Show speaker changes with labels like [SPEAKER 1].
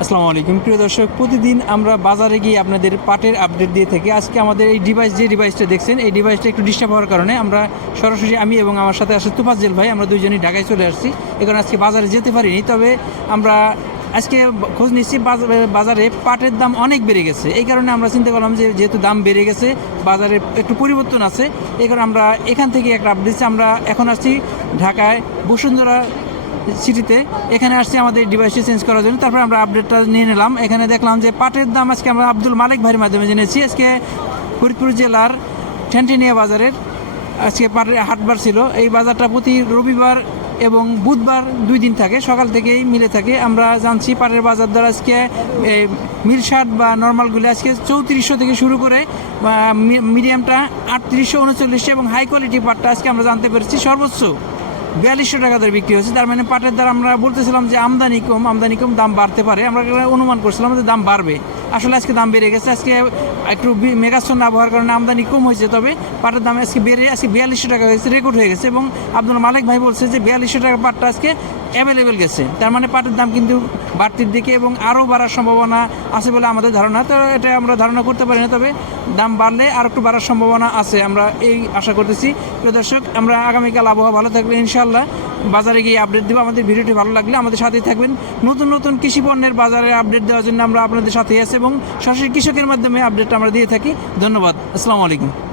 [SPEAKER 1] আসসালামু আলাইকুম। প্রিয় দর্শক, প্রতিদিন আমরা বাজারে গিয়ে আপনাদের পাটের আপডেট দিয়ে থাকি। আজকে আমাদের এই ডিভাইস যে ডিভাইসটা দেখছেন, এই ডিভাইসটা একটু ডিস্টার্ব হওয়ার কারণে আমরা সরাসরি আমি এবং আমার সাথে আসে তুফাজ্জেল ভাই, আমরা দুইজনই ঢাকায় চলে আসছি। এখন আজকে বাজারে যেতে পারিনি, তবে আমরা আজকে খোঁজ নিচ্ছি বাজারে- বাজারে পাটের দাম অনেক বেড়ে গেছে। এই কারণে আমরা চিন্তা করলাম যে যেহেতু দাম বেড়ে গেছে, বাজারে একটু পরিবর্তন আছে এই কারণে আমরা এখান থেকে একটা আপডেট আমরা এখন আসছি ঢাকায় বসুন্ধরা সিটিতে। এখানে আসছি আমাদের ডিভাইসটি চেঞ্জ করার জন্য। তারপরে আমরা আপডেটটা নিয়ে নিলাম। এখানে দেখলাম যে পাটের দাম আজকে আমরা আব্দুল মালিক ভাইয়ের মাধ্যমে জেনেছি। আজকে ফরিদপুর জেলার ঠ্যান্টিনিয়া বাজারের আজকে পাটের হাটবার ছিল। এই বাজারটা প্রতি রবিবার এবং বুধবার দুই দিন থাকে। সকাল থেকেই মিলে থাকে। আমরা জানছি পাটের বাজার দর আজকে মিল শার্ট বা নর্মালগুলি আজকে চৌত্রিশশো থেকে শুরু করে মিডিয়ামটা আটত্রিশশো উনচল্লিশশো এবং হাই কোয়ালিটি পাটটা আজকে আমরা জানতে পেরেছি সর্বোচ্চ। বিয়াল্লিশশো টাকা দরে বিক্রি হয়েছে। তার মানে পাটের দ্বারা আমরা বলতেছিলাম যে আমদানি কম আমদানি কম, দাম বাড়তে পারে। আমরা অনুমান করছিলাম যে দাম বাড়বে। আসলে আজকে দাম বেড়ে গেছে। আজকে একটু মেঘাচ্ছন্ন আবহাওয়ার কারণে আমদানি কম হয়েছে। তবে পাটের দাম আজকে বেড়ে আজকে বিয়াল্লিশশো টাকা হয়েছে, রেকর্ড হয়ে গেছে এবং আপনার মালিক ভাই বলছে যে বিয়াল্লিশশো টাকা পাটটা আজকে অ্যাভেলেবেল গেছে। তার মানে পাটের দাম কিন্তু বাড়তির দিকে এবং আরও বাড়ার সম্ভাবনা আছে বলে আমাদের ধারণা। তো এটা আমরা ধারণা করতে পারি না তবে দাম বাড়লে আর একটু বাড়ার সম্ভাবনা আছে। আমরা এই আশা করতেছি। প্রিয় দর্শক, আমরা আগামীকাল আবহাওয়া ভালো থাকবে ইনশাল্লাহ বাজারে গিয়ে আপডেট দেবো। আমাদের ভিডিওটি ভালো লাগলে আমাদের সাথেই থাকবেন। নতুন নতুন কৃষি পণ্যের বাজারে আপডেট দেওয়ার জন্য আমরা আপনাদের সাথেই আছি এবং সরাসরি কৃষকের মাধ্যমে আপডেট আমরা দিয়ে থাকি। ধন্যবাদ। আসসালামু আলাইকুম।